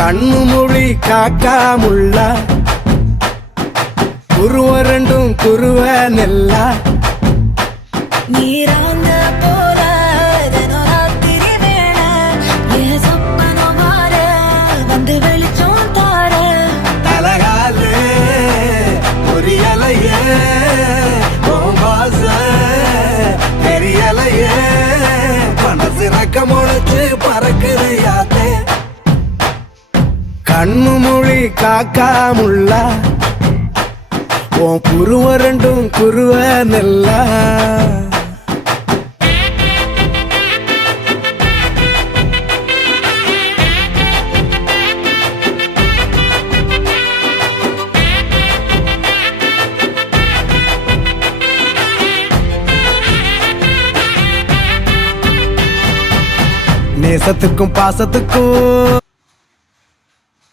கண்ணு மொழி காக்காமுள்ள குருவ ரெண்டும் குருவ நெல்லா நீராங்க போல தினராத்திரி வேளை என் சொப்பனம் மாற வந்து வெளிச்சம் தார தலகாலே பொரியலையே பாச தெரியலையே மனசு ரக்க முளைச்சு பறக்குறையாத்தே கண்ணு மொழி காக்காமுள்ள உன் குருவ ரெண்டும் குருவ நெல்லா நேசத்துக்கும் பாசத்துக்கும்